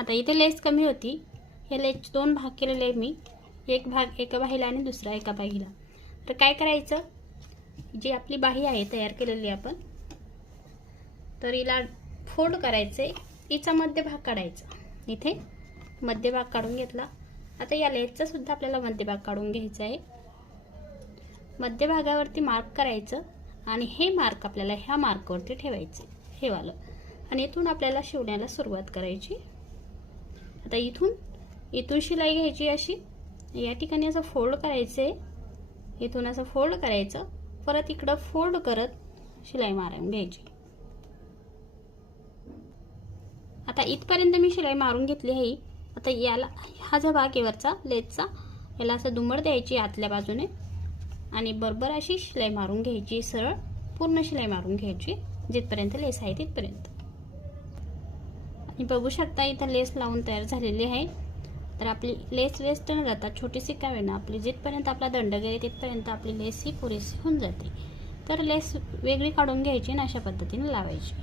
आता इथे लेस कमी होती. हे लेस दोन भाग केलेले आहे मी. एक भाग एका बाहीला आणि दुसरा एका बाहीला. तर काय करायचं? जी आपली बाही आहे तयार केलेली आपण तर हिला फोल्ड करायचे हिचा मध्यभाग काढायचा. इथे मध्यभाग काढून घेतला. आता या लेसचा सुद्धा आपल्याला मध्यभाग काढून घ्यायचा आहे. मध्यभागावरती मार्क करायचं आणि हे मार्क आपल्याला ह्या मार्कवरती ठेवायचे. हे वालं. आणि इथून आपल्याला शिवण्याला सुरुवात करायची. आता इथून इथून शिलाई घ्यायची अशी. या ठिकाणी असं फोल्ड आहे इथून असं फोल्ड करायचं. परत इकडं फोल्ड करत शिलाई मारून घ्यायची. आता इथपर्यंत मी शिलाई मारून घेतली आहे. आता याला हा जो भाग आहे वरचा लेसचा याला असं दुमड द्यायची आतल्या बाजूने. आणि बरोबर अशी शिलाई मारून घ्यायची सरळ पूर्ण शिलाई मारून घ्यायची जिथपर्यंत लेस आहे तिथपर्यंत. आणि बघू शकता इथं लेस लावून तयार झालेली आहे. तर आपली लेस वेस्ट न जाता छोटीशी का वेळा आपली जिथपर्यंत आपला दंड गेले तिथपर्यंत आपली लेस ही पुरेशी होऊन जाते. तर लेस वेगळी काढून घ्यायची आणि अशा पद्धतीने लावायची.